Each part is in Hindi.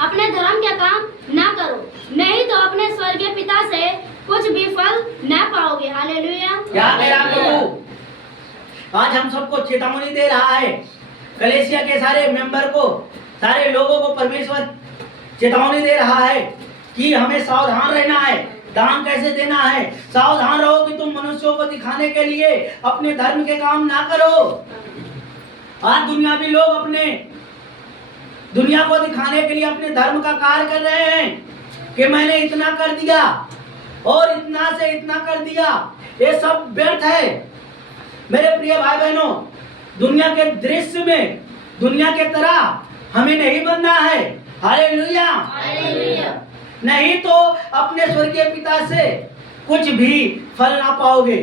अपने धर्म के काम ना करो, नहीं तो अपने स्वर्गीय पिता से कुछ भी फल न पाओगे। हालेलुया। क्या कह रहा प्रभु? आज हम सबको चेतावनी दे रहा है, कलीसिया के सारे मेंबर को, सारे लोगों को परमेश्वर चेतावनी दे रहा है कि हमें सावधान रहना है। दान कैसे देना है, सावधान रहो कि तुम मनुष्यों को दिखाने के लिए अपने धर्म के काम ना करो। आज दुनियावी लोग अपने दुनिया को दिखाने के लिए अपने धर्म का कार्य कर रहे हैं कि मैंने इतना कर दिया और इतना से इतना कर दिया। ये सब व्यर्थ है मेरे प्रिय भाई बहनों। दुनिया के दृश्य में, दुनिया के तरह हमें नहीं बनना है। हालेलुया। नहीं तो अपने स्वर्गीय पिता से कुछ भी फल ना पाओगे।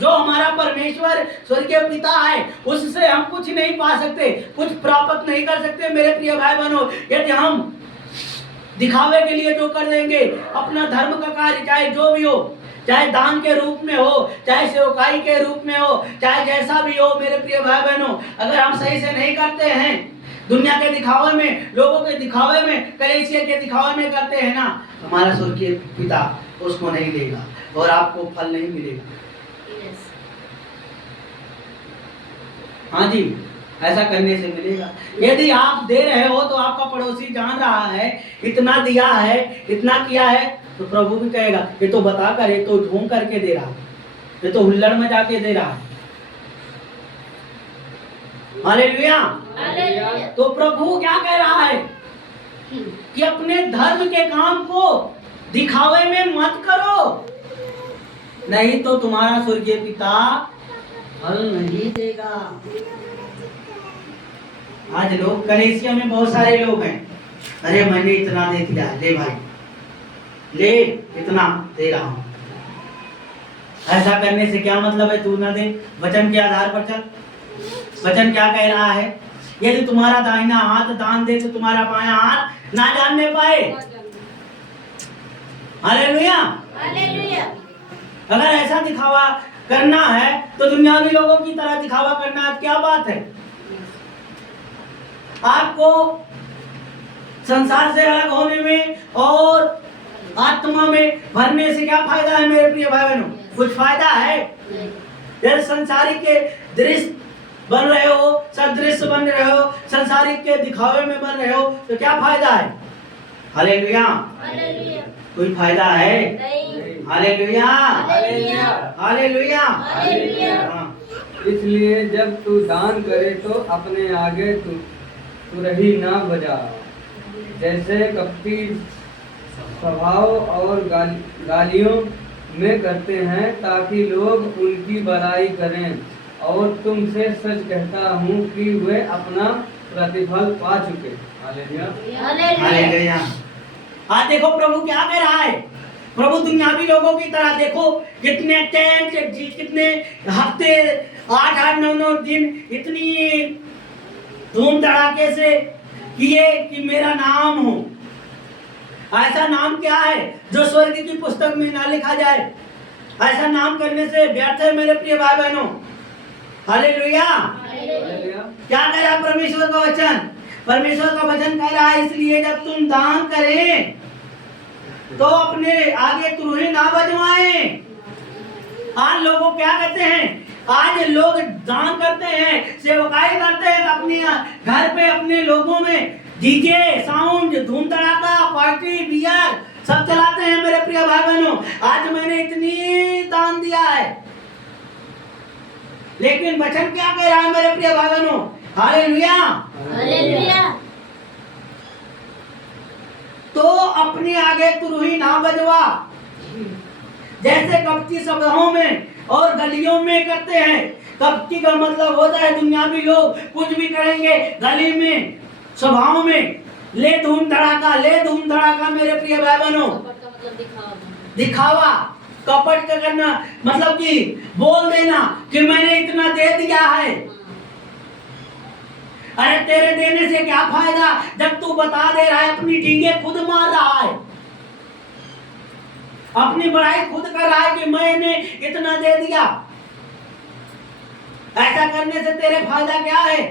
जो हमारा परमेश्वर स्वर्गीय पिता है, उससे हम कुछ नहीं पा सकते, कुछ प्राप्त नहीं कर सकते मेरे प्रिय भाई बहनों, यदि हम दिखावे के लिए जो कर देंगे अपना धर्म का कार्य, चाहे जो भी हो, चाहे दान के रूप में हो, चाहे सेवकाई के रूप में हो, चाहे जैसा भी हो मेरे प्रिय भाई बहनों, अगर हम सही से नहीं करते हैं, दुनिया के दिखावे में, लोगों के दिखावे में, कलीसिया के दिखावे में करते हैं ना, हमारा स्वर्गीय पिता उसको नहीं देगा और आपको फल नहीं मिलेगा। हाँ जी, ऐसा करने से मिलेगा। यदि आप दे रहे हो तो आपका पड़ोसी जान रहा है, इतना दिया है, इतना किया है, तो प्रभु भी कहेगा ये तो बता कर, ये तो ढूंढ करके दे रहा है, ये तो हुल्लड़ में जाके दे रहा है। हालेलुया। तो प्रभु क्या कह रहा है कि अपने धर्म के काम को दिखावे में मत करो, नहीं तो तुम्हारा स्वर्गीय पिता फल नहीं देगा। आज लोग, कलीसिया में बहुत सारे लोग हैं, अरे मैंने इतना दे दिया, ले भाई ले, इतना दे रहा हूं। ऐसा करने से क्या मतलब है? तू ना दे, वचन के आधार पर चल। वचन क्या कह रहा है? यदि तुम्हारा दाहिना हाथ दान दे तो तुम्हारा बायां हाथ ना जानने पाए। हालेलुया। अगर ऐसा दिखावा करना है तो दुनियावी लोगों की तरह दिखावा करना क्या बात है? आपको संसार से अलग होने में और आत्मा में भरने से क्या फायदा है मेरे प्रिय भाई बहनों? कुछ फायदा है? यदि संसारिक के दृश्य बन रहे हो, सदृश्य बन रहे हो, संसारिक के दिखावे में बन रहे हो, तो क्या फायदा है? हालेलुया। कोई फायदा है? हालेलुया। हालेलुया। इसलिए जब तू दान करे तो अपने आगे तुरही ना बजा, जैसे कपटी स्वभाव और गालियों में करते हैं, ताकि लोग उनकी बड़ाई करें। और तुमसे सच कहता हूँ कि वे अपना प्रतिफल पा चुके। हालेलुया। आज देखो प्रभु क्या कह रहा है। प्रभु दुनियावी लोगों की तरह देखो कितने टेंट, कितने हफ्ते, 8-8, 9-9 दिन इतनी धूम धड़ाके से किए कि मेरा नाम हो। ऐसा नाम क्या है जो स्वर्ग की पुस्तक में ना लिखा जाए? ऐसा नाम करने से व्यर्थ है मेरे प्रिय भाई बहनों। हालेलुया। क्या कह रहा है परमेश्वर का वचन? परमेश्वर का वचन कह रहा है इसलिए जब तुम दान करें तो अपने आगे तुरही ना बजवाएं। आज लोगों क्या कहते हैं? आज लोग दान करते हैं, सेवकाई करते हैं, अपने घर पे अपने लोगों में डीजे, साउंड, धूम धड़ाका, पार्टी, बियर सब चलाते हैं मेरे प्रिय भाई बहनों। आज मैंने इतनी दान दिया है, लेकिन वचन क्या कह रहा है मेरे प्रिय भाई बहनों? हालेलुया। तो अपने आगे तुरही ना बजवा, जैसे कपटी सभाओं में और गलियों में करते हैं। कपटी का मतलब होता है दुनियावी लोग कुछ भी करेंगे गली में, सभाओं में, ले धूम धड़ाका, ले धूम धड़ाका मेरे प्रिय भाई बहनों। दिखावा, कपट का करना मतलब कि बोल देना कि मैंने इतना दे दिया है। अरे तेरे देने से क्या फायदा जब तू बता दे रहा है, अपनी डींगे खुद मार रहा है, अपनी बड़ाई खुद कर रहा है कि मैंने इतना दे दिया। ऐसा करने से तेरे फायदा क्या है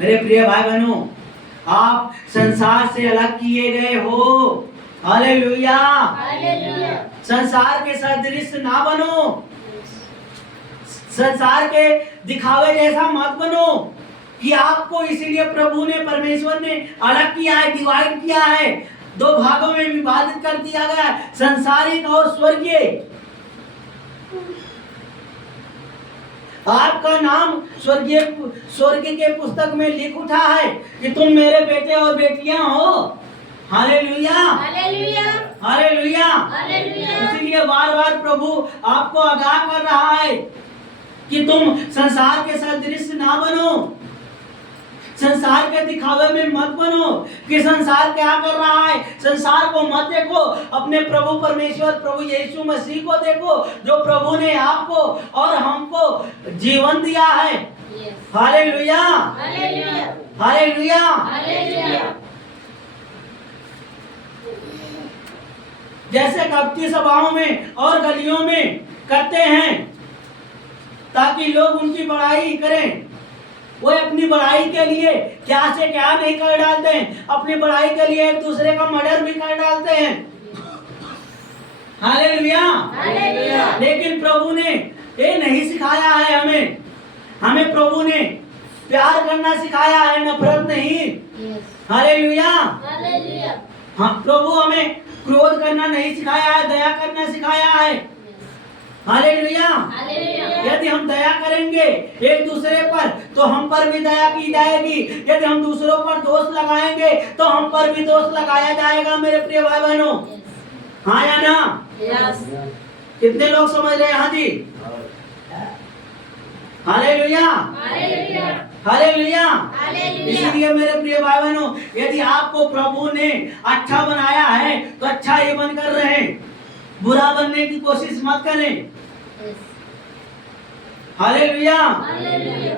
मेरे प्रिय भाई बहनों? आप संसार से अलग किए गए हो। हालेलुया। हालेलुया। संसार के सदृश ना बनो, संसार के दिखावे जैसा मत बनो कि आपको इसीलिए प्रभु ने, परमेश्वर ने अलग किया है, डिवाइड किया है, दो भागों में विभाजित कर दिया गया है, संसारिक और स्वर्गीय। आपका नाम स्वर्ग के पुस्तक में लिख उठा है कि तुम मेरे बेटे और बेटियां हो। हालेलुया। हालेलुया। हालेलुया। हालेलुया। इसीलिए बार बार प्रभु आपको आगाह कर रहा है कि तुम संसार के सदृश ना बनो, संसार के दिखावे में मत बनो कि संसार क्या कर रहा है। संसार को मत देखो, अपने प्रभु परमेश्वर प्रभु यीशु मसीह को देखो, जो प्रभु ने आपको और हमको जीवन दिया है। हालेलुया। हालेलुया। हालेलुया। हालेलुया। जैसे कपटी सभाओं में और गलियों में करते हैं ताकि लोग उनकी बड़ाई करें, वो अपनी बड़ाई के लिए क्या से क्या नहीं कर डालते हैं, अपनी बड़ाई के लिए एक दूसरे का मर्डर भी कर डालते हैं। हालेलुया। हालेलुया। लेकिन प्रभु ने ये नहीं सिखाया है हमें, हमें प्रभु ने प्यार करना सिखाया है, नफरत नहीं। हालेलुया। हालेलुया। हाँ, प्रभु हमें क्रोध करना नहीं सिखाया है, दया करना सिखाया है। हालेलुया। हालेलुया। यदि हम दया करेंगे एक दूसरे पर तो हम पर भी दया की जाएगी, यदि हम दूसरों पर दोष लगाएंगे तो हम पर भी दोष लगाया जाएगा। मेरे प्रिय भाई बहनों, हाँ या ना? यस। कितने लोग समझ रहे हैं? हाँ जी। हालेलुया। हालेलुया। हालेलुया। हालेलुया। इसलिए मेरे प्रिय भाई बहनों, यदि आपको प्रभु ने अच्छा बनाया है तो अच्छा ही बनकर रहें, बुरा बनने की कोशिश मत करें। हालेलुया। हालेलुया।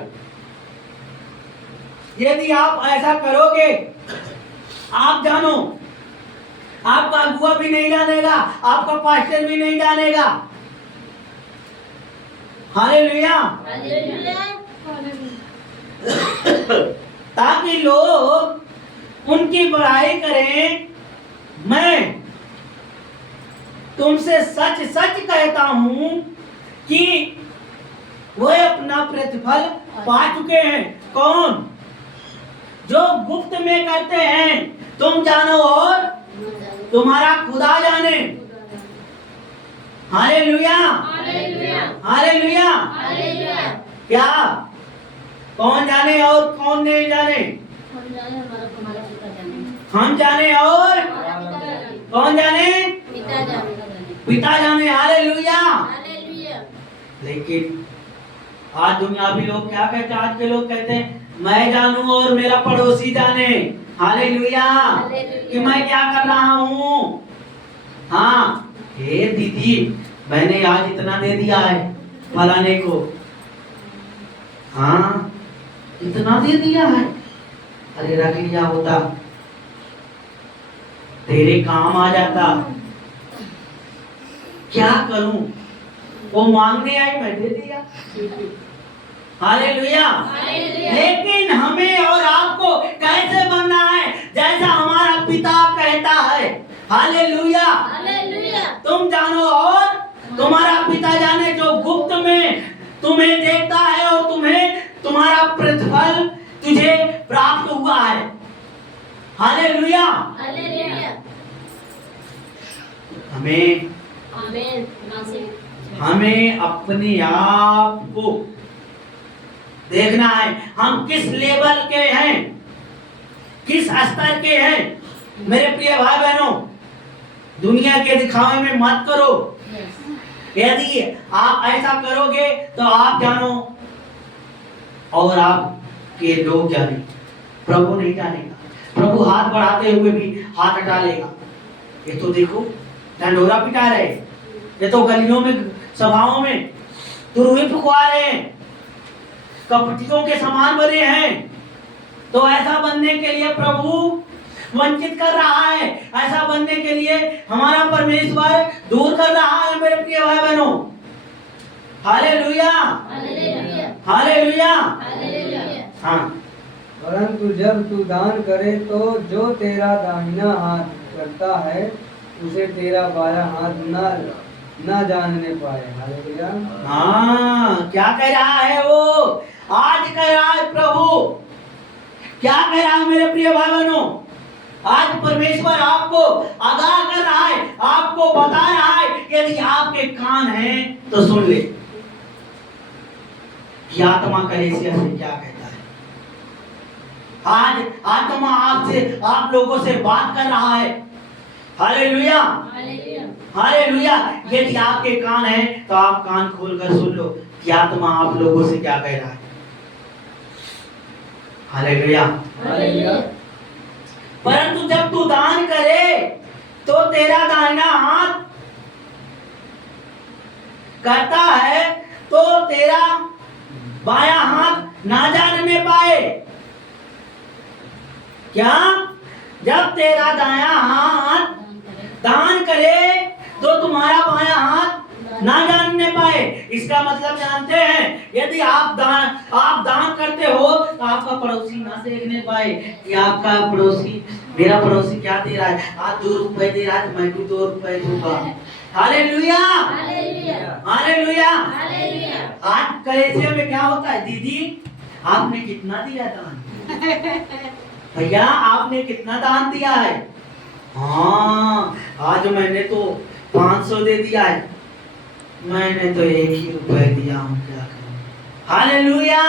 यदि आप ऐसा करोगे, आप जानो, आपका अगुआ भी नहीं जानेगा, आपका पास्टर भी नहीं जानेगा। हालेलुया। हालेलुया। ताकि लोग उनकी बड़ाई करें। मैं तुमसे सच सच कहता हूं कि वह अपना प्रतिफल पा चुके हैं। कौन? जो गुप्त में करते हैं, तुम जानो और तुम्हारा खुदा जाने। हालेलुया। हालेलुया। हालेलुया। हालेलुया। क्या? कौन जाने और कौन नहीं जाने? हम जाने, हमारा तुम्हारा पिता जाने। हम जाने और हमारा पिता जाने। कौन जाने? पिता जाने। पिता जाने। हालेलुया। हालेलुया। लेकिन आज दुनियावी लोग क्या कहते हैं? आज के लोग कहते हैं मैं जानूं और मेरा पड़ोसी जाने। हालेलुया। कि मैं क्या कर रहा हूँ। हाँ, हे दीदी, मैंने आज इतना दे दिया है फलाने को। हाँ, इतना दे दिया है। अरे रख लिया होता, तेरे काम आ जाता। क्या करूं? वो मांगने आई, मैं दे दिया। हालेलुया। हालेलुया। लेकिन हमें और आपको कैसे बनना है? जैसा हमारा पिता कहता है। हालेलुया। हालेलुया। तुम जानो और तुम्हारा पिता जाने, जो गुप्त में तुम्हें देखता है और तुम्हें तुम्हारा प्रतिफल तुझे प्राप्त हुआ है। हालेलुया। हालेलुया। हमें आमीन। हमें अपने आप को देखना है, हम किस लेवल के हैं, किस स्तर के हैं। मेरे प्रिय भाई बहनों, दुनिया के दिखावे में मत करो। यदि आप ऐसा करोगे तो आप जानो और आपके लोग जाने, प्रभु नहीं जानेगा। प्रभु हाथ बढ़ाते हुए भी हाथ हटा लेगा। ये तो देखो ढंढोरा पिटा रहे, ये तो गलियों में सभाओं में तुरही फुकवा रहे हैं, कपटियों के समान बने हैं। तो ऐसा बनने के लिए प्रभु वंचित कर रहा है, ऐसा बनने के लिए हमारा परमेश्वर दूर कर रहा है। मेरे प्रिय भाई बहनों, हालेलुया। हालेलुया। हालेलुया। हालेलुया। हाँ, परंतु जब तू दान करे तो जो तेरा दाहिना हाथ करता है उसे तेरा बायां हाथ न जानने पाए। हालेलुया। हाँ, क्या कह रहा है वो? आज कह रहा है प्रभु, क्या कह रहा है मेरे प्रिय भाई बहनों? आज परमेश्वर आपको आगाह कर रहा है, आपको बता रहा है, यदि आपके कान हैं तो सुन ले कि आत्मा कलीसिया से क्या कहता है। आज आत्मा आपसे, आप लोगों से बात कर रहा है। Hallelujah, hallelujah. यदि आपके कान हैं तो आप कान खोलकर सुन लो कि आत्मा आप लोगों से क्या कह रहा है। Hallelujah, hallelujah. परंतु जब तू दान करे तो तेरा दाहिना हाथ करता है तो तेरा बायां हाथ ना जानने पाए। क्या? जब तेरा दायां हाथ दान करे तो तुम्हारा बायां हाथ ना जानने पाए। इसका मतलब जानते हैं, यदि आप दान करते हो तो आपका पड़ोसी ना देखने पाए कि आपका पड़ोसी, मेरा पड़ोसी क्या दे रहा है। आज 2 रुपए दे रहा है, मैं भी 2 रुपए दूंगा। Hallelujah, hallelujah. आज कलीसिया में क्या होता है? दीदी आपने कितना दिया दान? भैया आपने कितना दान दिया है? हाँ, आज मैंने तो 500 दे दिया है। मैंने तो 1 ही रुपए दिया हूँ, क्या करूं? हालेलुया।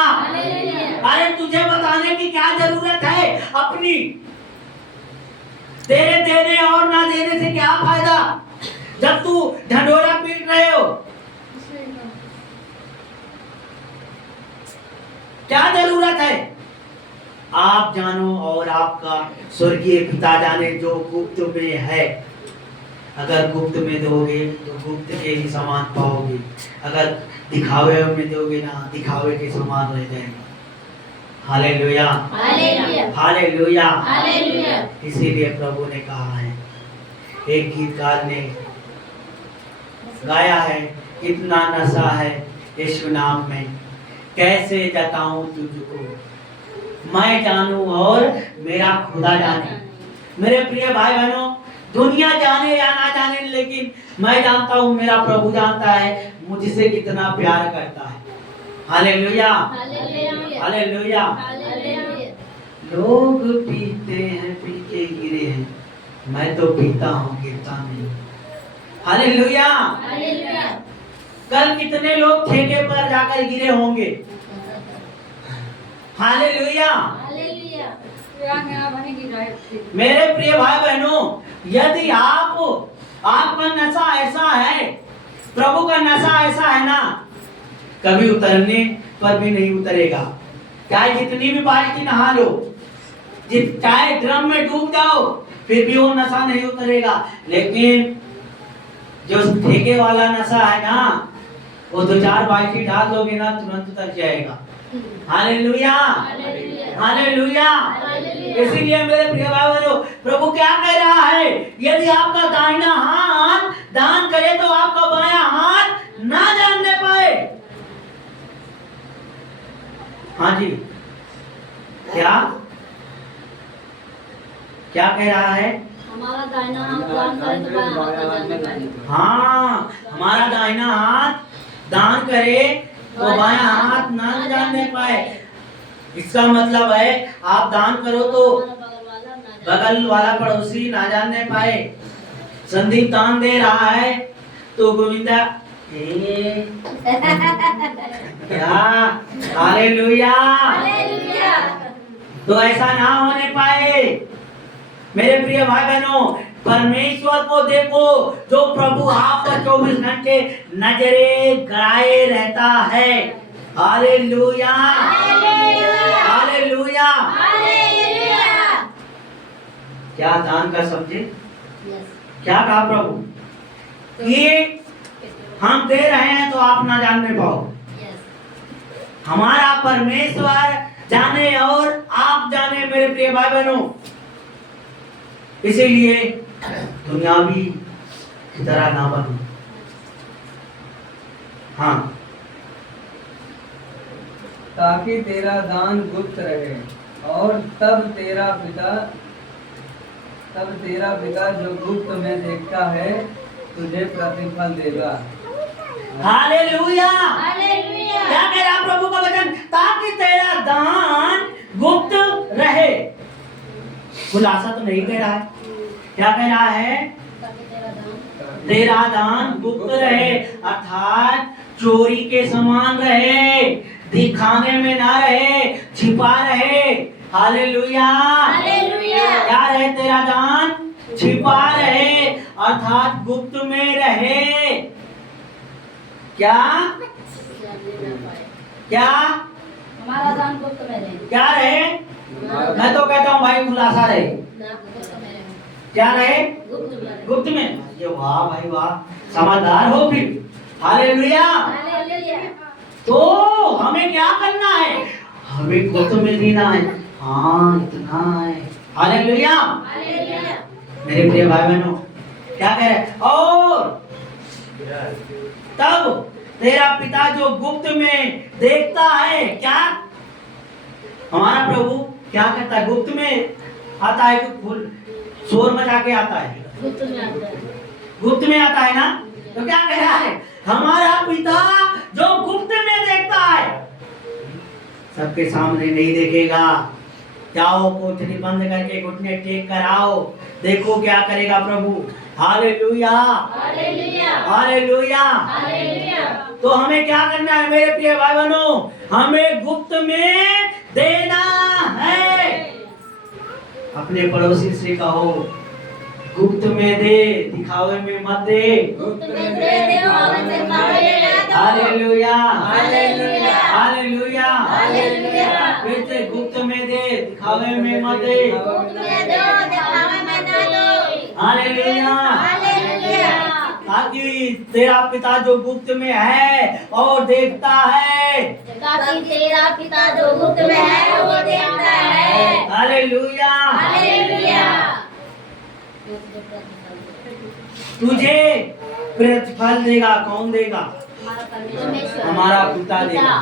अरे तुझे बताने की क्या जरूरत है अपनी? तेरे देने और ना देने से क्या फायदा जब तू ढंढोरा पीट रहे हो? क्या जरूरत है? आप जानो और आपका स्वर्गीय पिता जाने जो गुप्त में है। अगर गुप्त में दोगे तो गुप्त के ही समान पाओगे, अगर दिखावे में दोगे ना, दिखावे के समान रह जाएगा। Hallelujah, hallelujah, hallelujah. इसीलिए प्रभु ने कहा है, एक गीतकार ने गाया है, कितना नशा है यीशु नाम में, कैसे जताऊं तुझको, मैं जानूं और मेरा खुदा जाने। मेरे प्रिय भाई बहनों, दुनिया जाने या ना जाने, लेकिन मैं जानता हूं, मेरा प्रभु जानता है मुझसे कितना प्यार करता है। Hallelujah, hallelujah. लोग पीते हैं, पी के गिरे हैं, मैं तो पीता हूं, गिरता नहीं। हालेलुया। कल कितने लोग ठेके पर जाकर गिरे होंगे। हालेलुया। मेरे प्रिय भाई बहनों, यदि आपका नशा ऐसा है, प्रभु का नशा ऐसा है ना, कभी उतरने पर भी नहीं उतरेगा। चाहे जितनी भी बाल्टी नहा लो, चाहे ड्रम में डूब जाओ, फिर भी वो नशा नहीं उतरेगा। लेकिन जो ठेके वाला नशा है ना, वो 2-4 बाल्टी डाल दोगे ना, तुरंत उतर जाएगा। Hallelujah, hallelujah. इसीलिए मेरे प्रिय भाई बहनों, प्रभु क्या कह रहा है? यदि आपका दाहिना हाथ दान करे तो आपका बायां हाथ ना जानने पाए। हाँ जी, क्या क्या कह रहा है? हमारा दाहिना हाथ दान करे तो बायां हाथ ना जानने पाए। हाँ, हमारा दाहिना हाथ दान करे तो बायां हाथ ना जानने पाए। इसका मतलब है आप दान करो तो बगल वाला पड़ोसी ना जानने पाए। संदीप दान दे रहा है तो गोविंदा क्या? हालेलुया, तो ऐसा ना होने पाए। मेरे प्रिय भाई बहनों, परमेश्वर को देखो जो प्रभु आपका 24 घंटे नजरे गड़ाए रहता है। Hallelujah, hallelujah. क्या दान का समझे? क्या कहा प्रभु? ये हम दे रहे हैं तो आप ना जानने पाओ। हमारा परमेश्वर जाने और आप जाने मेरे प्रिय भाई बहनों। इसीलिए दुनियावी की तरह ना बनो। हाँ, ताकि तेरा दान गुप्त रहे और तब तेरा पिता जो गुप्त में देखता है तुझे प्रतिफल देगा। हालेलुया। हालेलुया। क्या कह रहा प्रभु का वचन? ताकि तेरा दान गुप्त रहे। खुलासा तो नहीं कह रहा है, क्या कह रहा है? तेरा दान गुप्त रहे, अर्थात चोरी के समान रहे, दिखाने में ना रहे, छिपा रहे। हालेलुया। हालेलुया। क्या रहे? तेरा दान छिपा रहे, अर्थात गुप्त में रहे। क्या क्या हमारा दान गुप्त में रहे। क्या रहे? मैं तो कहता हूँ भाई खुलासा रहे। क्या रहे? गुप्त में। ये वाह भाई वाह, समझदार हो फिर। हालेलुया। हालेलुया। तो हमें क्या करना है? हमें गुप्त में देना है। हाँ, इतना है। हालेलुया। हालेलुया। मेरे प्रिय भाई बहनों, क्या कह रहे हैं? और तब तेरा पिता जो गुप्त में देखता है, क्या हमारा प्रभु क्या करता है? गुप्त में आता है, फुल शोर मचा के आता है, गुप्त में आता है। गुप्त में आता है ना। तो क्या कह रहा है? हमारा पिता जो गुप्त में देखता है, सबके सामने नहीं देखेगा। जाओ कोठरी बंद करके घुटने टेक कर आओ, देखो क्या करेगा प्रभु। हालेलुया। हालेलुया। हालेलुया। हालेलुया। तो हमें क्या करना है मेरे प्रिय भाई बहनों? हमें गुप्त में देना है। अपने पड़ोसी से कहो, गुप्त में दे, दिखावे में मत दे। गुप्त में दे, दिखावे में मत दे। हालेलुया। हालेलुया। हालेलुया। हालेलुया। फिर से गुप्त में दे, दिखावे में मत दे। गुप्त में दो, दिखावे में ना दो। हालेलुया। हालेलुया। ताकि तेरा पिता जो गुप्त में है और देखता है, ताकि तेरा पिता जो गुप्त में है वो देखता है। Hallelujah, hallelujah. तुझे प्रतिफल देगा। कौन देगा? परमेश्वर। हमारा पिता देगा,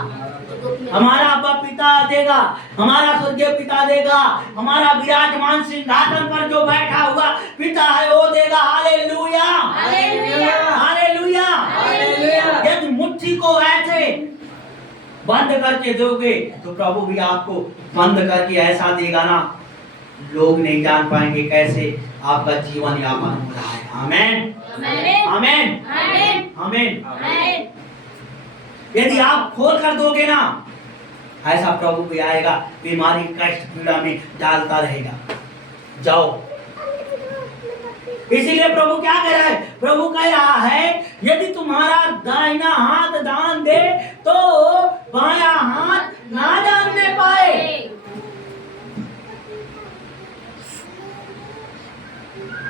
हमारा अब्बा पिता देगा, हमारा स्वर्गीय पिता देगा, हमारा विराजमान सिंहासन पर जो बैठा हुआ पिता है वो देगा। हालेलुया। हालेलुया। हालेलुया। हालेलुया। यदि मुट्ठी को ऐसे बंद करके दोगे तो प्रभु भी आपको बंद करके ऐसा देगा ना, लोग नहीं जान पाएंगे कैसे आपका जीवन यापन हो रहा है। आमेन। आमेन। आमेन। आमेन। आमेन। आमेन। यदि आप खोल कर दोगे ना, ऐसा प्रभु भी आएगा, बीमारी कष्ट पीड़ा में डालता रहेगा। जाओ। इसीलिए प्रभु क्या कह रहा है? प्रभु कह रहा है यदि तुम्हारा दाहिना हाथ दान दे तो बायां हाथ ना जानने पाए।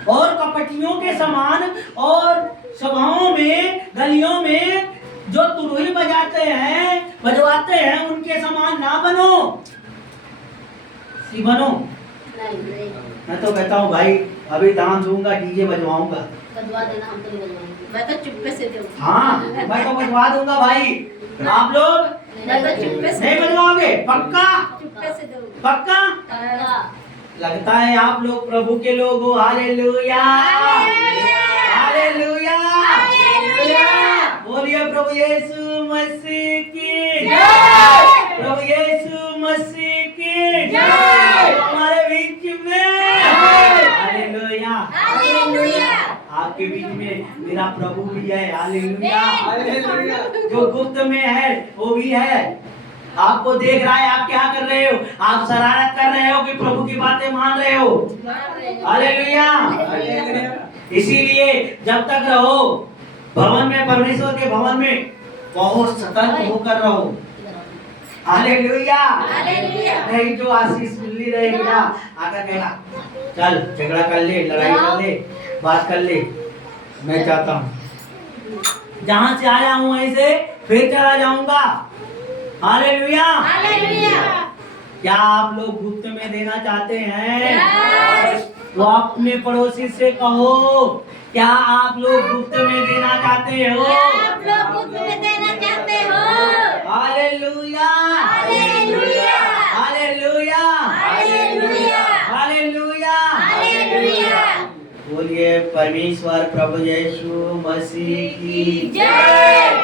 और कपटियों के समान और सभाओं में गलियों में जो तुरही बजवाते हैं उनके समान ना बनो। सी बनो। मैं तो कहता हूँ भाई, अभी दान दूंगा, डीजे बजवाऊंगा। बजवा देना, हम तो नहीं बजवाएंगे। मैं तो चुप्पे से दूंगा। हाँ, मैं तो बजवा दूंगा भाई। आप लोग मैं तो चुप्पे से नहीं बजवाओगे? पक्का? चुप्पे से दूंगा। पक्का? लगता है आप लोग प्रभु के लोग हो। हालेलुया। हालेलुया। बोलिए प्रभु यीशु मसीह की जय। प्रभु यीशु मसीह की जय। हमारे बीच में हालेलुया। हालेलुया। आपके बीच में मेरा प्रभु भी है। हालेलुया। हालेलुया। जो गुप्त में है वो भी है, आपको देख रहा है। आप क्या कर रहे हो? आप शरारत कर रहे हो कि प्रभु की बातें मान रहे हो? हालेलुया। इसीलिए जब तक रहो भवन में, परमेश्वर के भवन में, बहुत सतर्क होकर रहो। हालेलुया। हालेलुया। नहीं जो आशीष मिली रहेगी ना, आकर कहेगा चल झगड़ा कर ले, लड़ाई कर ले, बात कर ले। मैं चाहता हूँ जहां से आया हूँ वहीं से फिर चला जाऊंगा। हालेलुया। हालेलुया। क्या आप लोग गुप्त में देना चाहते हैं? तो अपने पड़ोसी से कहो, क्या आप लोग गुप्त में देना चाहते हो? आप लोग गुप्त में देना चाहते हो? हालेलुया। हालेलुया। हालेलुया। बोलिए परमेश्वर प्रभु यीशु मसीह की जय।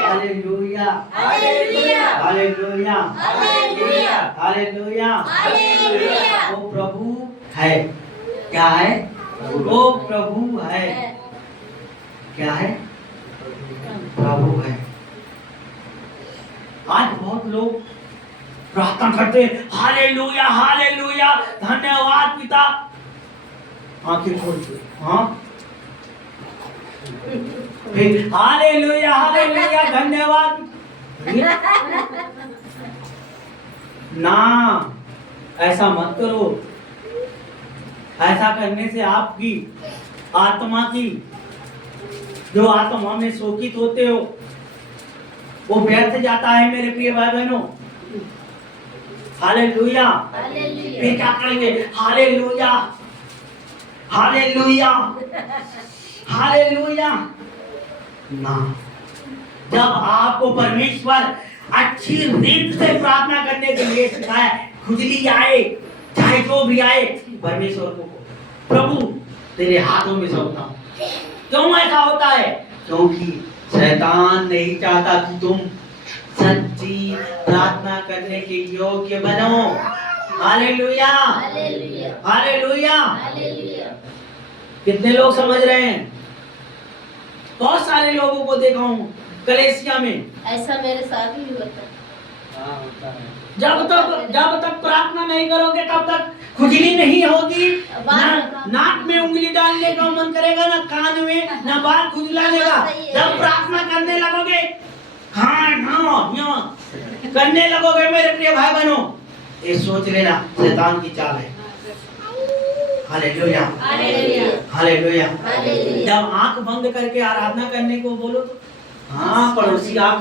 Hallelujah hallelujah. Hallelujah hallelujah. Hallelujah. Hallelujah. वो प्रभु है। क्या है? वो प्रभु है। क्या है? प्रभु है। आज बहुत लोग प्रार्थना करते हालेलुया हालेलुया धन्यवाद पिता। आंखें खोल के हाँ फिर हालेलुया हालेलुया धन्यवाद ना, ऐसा मत करो। ऐसा करने से आपकी आत्मा की जो आत्मा में शोकित होते हो वो व्यर्थ जाता है मेरे प्रिय भाई बहनों। हालेलुया। हालेलुया। फिर क्या करेंगे? हालेलुया हालेलुया हालेलुया ना। जब आपको परमेश्वर अच्छी रीत से प्रार्थना करने के लिए सिखाया, खुजली आए चाहे जो भी आए, परमेश्वर को प्रभु तेरे हाथों में सौंपता हूं। क्यों ऐसा होता है? क्योंकि शैतान नहीं चाहता कि तुम सच्ची प्रार्थना करने के योग्य बनो। Hallelujah hallelujah. हालेलुया। हालेलुया। कितने लोग समझ रहे हैं? बहुत सारे लोगों को देखा हूं कलेसिया में। ऐसा मेरे साथ भी होता है। हाँ होता है। जब तक प्रार्थना नहीं करोगे तब तक खुजली नहीं होगी, ना नाक में उंगली डालने का मन करेगा, ना कान में, ना बाल खुजलानेगा। जब प्रार्थना करने लगोगे हाँ करने लगोगे मेरे प्रिय भाई बहनों, ये सोच लेना शैतान की चाल है। Hallelujah hallelujah. हालेलुया। हालेलुया। जब आंख बंद करके आराधना करने को बोलो तो हाँ पड़ोसी आंख